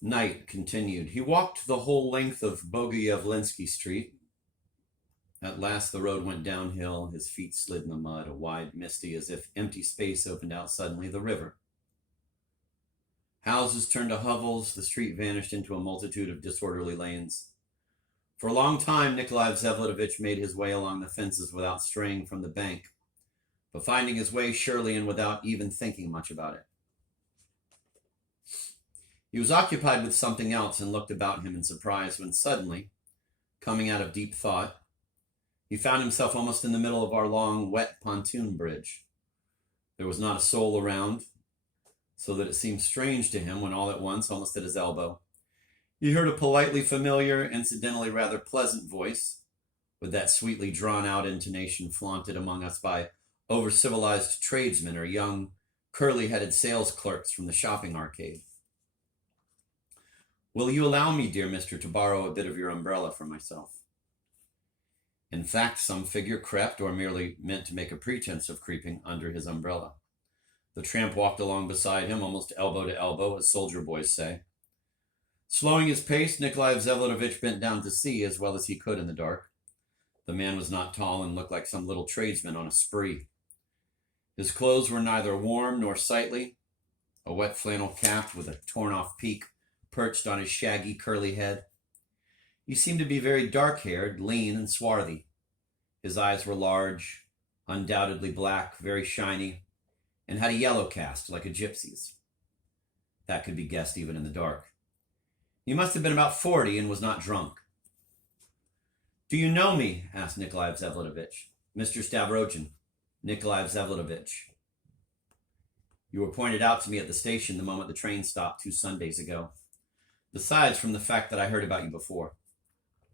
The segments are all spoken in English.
Night continued. He walked the whole length of Boguyevlensky Street. At last the road went downhill. His feet slid in the mud. A wide, misty, as if empty space opened out suddenly, the river. Houses turned to hovels. The street vanished into a multitude of disorderly lanes. For a long time, Nikolai Vsevolatovich made his way along the fences without straying from the bank, but finding his way surely and without even thinking much about it. He was occupied with something else and looked about him in surprise when suddenly, coming out of deep thought, he found himself almost in the middle of our long, wet pontoon bridge. There was not a soul around, so that it seemed strange to him when all at once, almost at his elbow, he heard a politely familiar, incidentally rather pleasant voice, with that sweetly drawn-out intonation flaunted among us by over-civilized tradesmen or young, curly-headed sales clerks from the shopping arcade. "Will you allow me, dear mister, to borrow a bit of your umbrella for myself?" In fact, some figure crept, or merely meant to make a pretense of creeping, under his umbrella. The tramp walked along beside him, almost elbow to elbow, as soldier boys say. Slowing his pace, Nikolai Vsevolatovich bent down to see as well as he could in the dark. The man was not tall and looked like some little tradesman on a spree. His clothes were neither warm nor sightly. A wet flannel cap with a torn-off peak perched on his shaggy, curly head. He seemed to be very dark-haired, lean, and swarthy. His eyes were large, undoubtedly black, very shiny, and had a yellow cast like a gypsy's. That could be guessed even in the dark. He must have been about 40 and was not drunk. "Do you know me?" asked Nikolai Vsevolatovich. "Mr. Stavrogin, Nikolai Vsevolatovich. You were pointed out to me at the station the moment the train stopped 2 Sundays ago. Besides, from the fact that I heard about you before."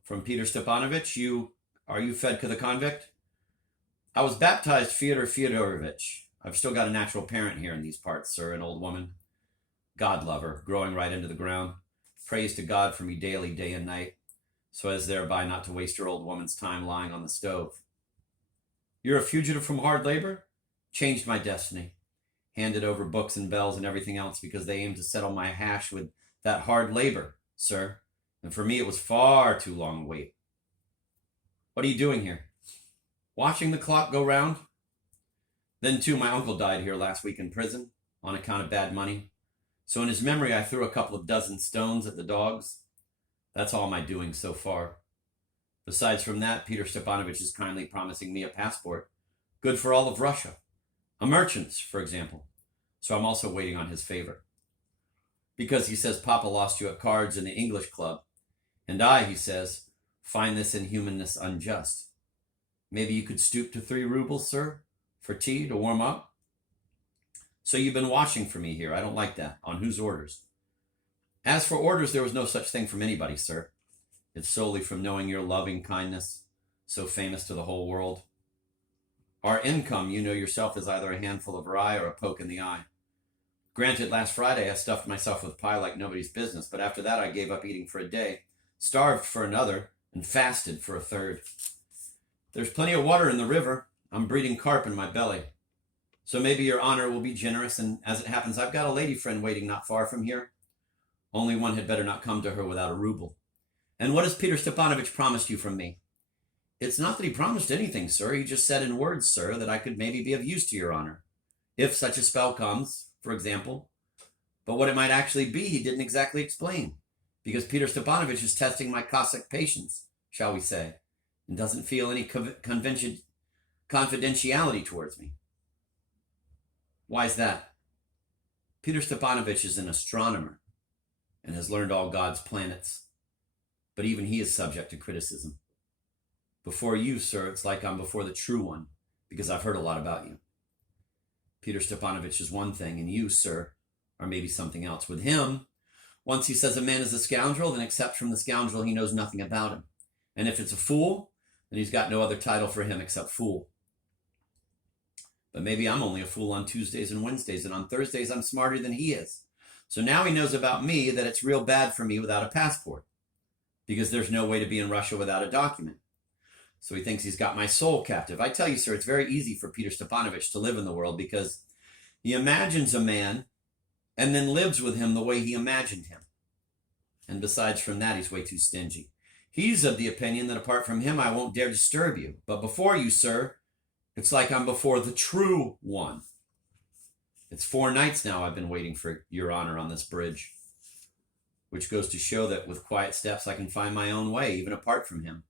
"From Peter Stepanovich? Are you Fedka the convict?" "I was baptized Fyodor Fyodorovich. I've still got a natural parent here in these parts, sir, an old woman. God lover, growing right into the ground. Prays to God for me daily, day and night, so as thereby not to waste your old woman's time lying on the stove." "You're a fugitive from hard labor?" "Changed my destiny. Handed over books and bells and everything else because they aimed to settle my hash with that hard labor, sir. And for me it was far too long a wait." "What are you doing here?" "Watching the clock go round. Then, too, my uncle died here last week in prison on account of bad money. So in his memory, I threw a couple of dozen stones at the dogs. That's all my doing so far. Besides from that, Peter Stepanovich is kindly promising me a passport, good for all of Russia. A merchant's, for example. So I'm also waiting on his favor. Because he says Papa lost you at cards in the English club, and I, he says, find this inhumanness unjust. Maybe you could stoop to 3 rubles, sir, for tea to warm up? So you've been watching for me here. I don't like that. On whose orders?" "As for orders, there was no such thing from anybody, sir. It's solely from knowing your loving kindness, so famous to the whole world. Our income, you know yourself, is either a handful of rye or a poke in the eye. Granted, last Friday I stuffed myself with pie like nobody's business, but after that I gave up eating for a day, starved for another, and fasted for a third. There's plenty of water in the river. I'm breeding carp in my belly. So maybe your honor will be generous, and as it happens, I've got a lady friend waiting not far from here. Only one had better not come to her without a ruble. And what has Peter Stepanovich promised you from me?" "It's not that he promised anything, sir. He just said in words, sir, that I could maybe be of use to your honor. If such a spell comes, for example. But what it might actually be, he didn't exactly explain. Because Peter Stepanovich is testing my Cossack patience, shall we say, and doesn't feel any confidentiality towards me." "Why's that?" "Peter Stepanovich is an astronomer and has learned all God's planets. But even he is subject to criticism. Before you, sir, it's like I'm before the true one, because I've heard a lot about you. Peter Stepanovich is one thing, and you, sir, are maybe something else. With him, once he says a man is a scoundrel, then except from the scoundrel, he knows nothing about him. And if it's a fool, then he's got no other title for him except fool. But maybe I'm only a fool on Tuesdays and Wednesdays, and on Thursdays I'm smarter than he is. So now he knows about me that it's real bad for me without a passport, because there's no way to be in Russia without a document. So he thinks he's got my soul captive. I tell you, sir, it's very easy for Peter Stepanovich to live in the world because he imagines a man and then lives with him the way he imagined him. And besides from that, he's way too stingy. He's of the opinion that apart from him, I won't dare disturb you. But before you, sir, it's like I'm before the true one. It's 4 nights now I've been waiting for your honor on this bridge, which goes to show that with quiet steps I can find my own way, even apart from him.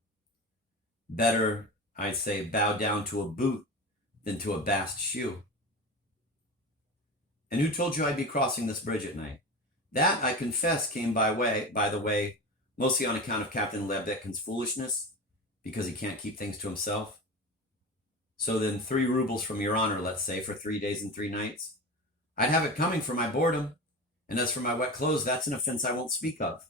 Better, I'd say, bow down to a boot than to a bast shoe. And who told you I'd be crossing this bridge at night? That, I confess, came by the way, mostly on account of Captain Lebedkin's foolishness, because he can't keep things to himself. So then 3 rubles from your honor, let's say, for 3 days and 3 nights. I'd have it coming for my boredom. And as for my wet clothes, that's an offense I won't speak of.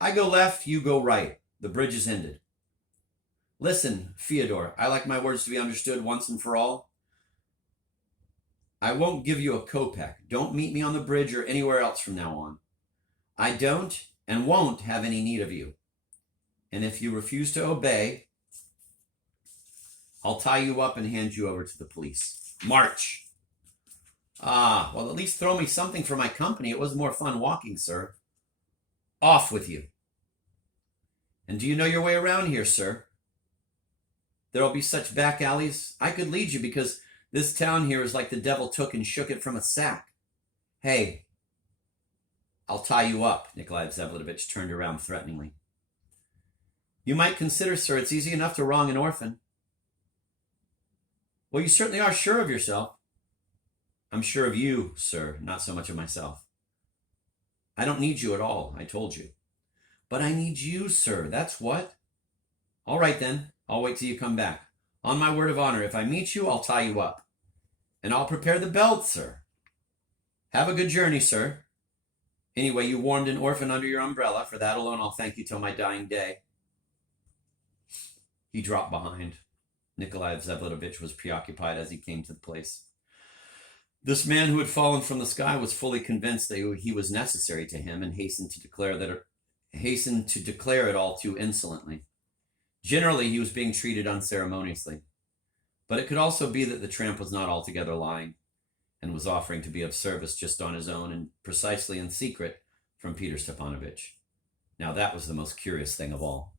I go left, you go right. The bridge is ended. Listen, Fyodor, I like my words to be understood once and for all. I won't give you a kopeck. Don't meet me on the bridge or anywhere else from now on. I don't and won't have any need of you. And if you refuse to obey, I'll tie you up and hand you over to the police. March! Ah, well, at least throw me something for my company. It was more fun walking, sir. Off with you. And do you know your way around here, sir? There'll be such back alleys. I could lead you because this town here is like the devil took and shook it from a sack. Hey, I'll tie you up, Nikolai Vsevolatovich turned around threateningly. You might consider, sir, it's easy enough to wrong an orphan. Well, you certainly are sure of yourself. I'm sure of you, sir, not so much of myself. I don't need you at all, I told you. But I need you, sir, that's what. All right, then. I'll wait till you come back. On my word of honor, if I meet you, I'll tie you up. And I'll prepare the belt, sir. Have a good journey, sir. Anyway, you warmed an orphan under your umbrella. For that alone, I'll thank you till my dying day. He dropped behind. Nikolai Vsevolatovich was preoccupied as he came to the place. This man who had fallen from the sky was fully convinced that he was necessary to him and hastened to declare it all too insolently. Generally, he was being treated unceremoniously, but it could also be that the tramp was not altogether lying and was offering to be of service just on his own and precisely in secret from Peter Stepanovich. Now that was the most curious thing of all.